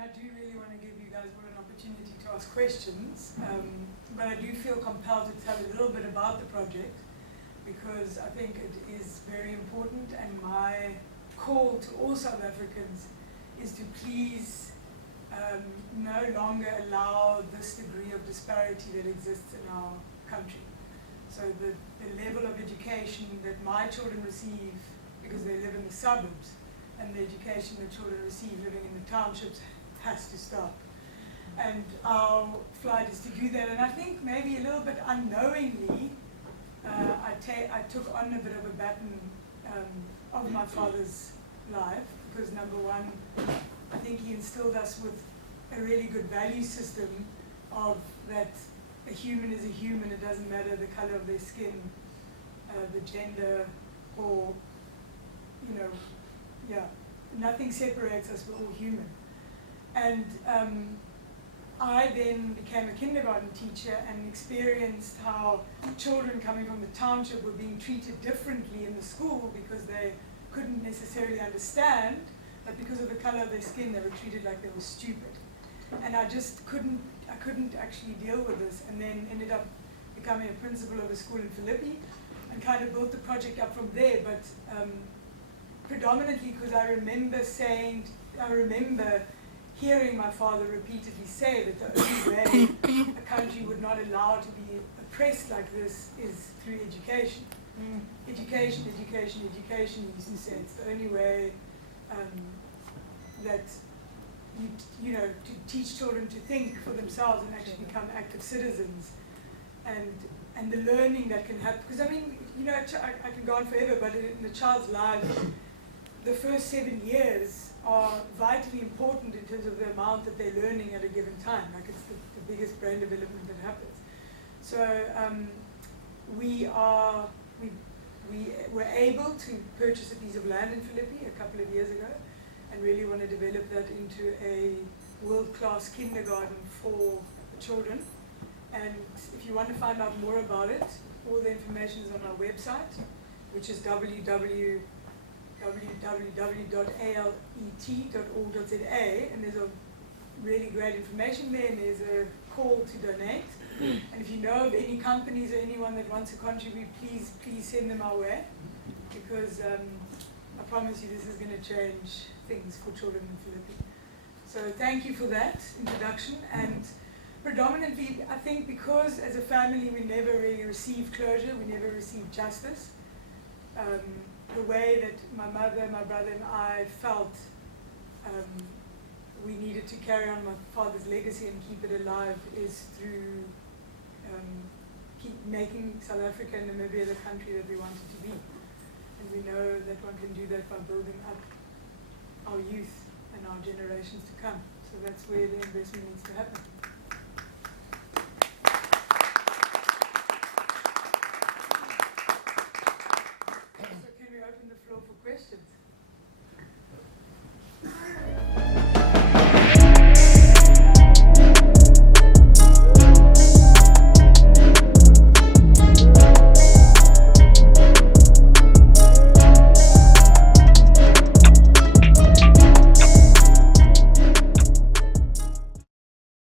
I do really want to give you guys all an opportunity to ask questions, but I do feel compelled to tell a little bit about the project because I think it is very important, and my call to all South Africans is to please no longer allow this degree of disparity that exists in our country. So the level of education that my children receive because they live in the suburbs and the education that children receive living in the townships has to stop. And our flight is to do that. And I think maybe a little bit unknowingly, I took on a bit of a baton of my father's life because number one, I think he instilled us with a really good value system of that a human is a human. It doesn't matter the color of their skin, the gender, or, you know, yeah, nothing separates us, we're all human. And I then became a kindergarten teacher and experienced how children coming from the township were being treated differently in the school because they couldn't necessarily understand, but because of the color of their skin, they were treated like they were stupid. And I just couldn't actually deal with this, and then ended up becoming a principal of a school in Philippi and kind of built the project up from there, but predominantly because I remember hearing my father repeatedly say that the only way a country would not allow to be oppressed like this is through education. Education, education, education, he used to say. It's the only way that you know, to teach children to think for themselves and actually become active citizens, and the learning that can happen. Because I mean, you know, I can go on forever, but in the child's life, the first 7 years are vitally important in terms of the amount that they're learning at a given time. Like it's the biggest brain development that happens. So we were able to purchase a piece of land in Philippi a couple of years ago, and really want to develop that into a world-class kindergarten for the children. And if you want to find out more about it, all the information is on our website, which is www.alet.org.za, and there's a really great information there, and there's a call to donate. And if you know of any companies or anyone that wants to contribute, please send them our way, because I promise you this is going to change things for children in Philippi. So thank you for that introduction. And predominantly, I think because as a family we never really received closure, we never received justice, the way that my mother, my brother and I felt we needed to carry on my father's legacy and keep it alive is through keep making South Africa and Namibia the country that we want it to be. And we know that one can do that by building up our youth and our generations to come. So that's where the investment needs to happen.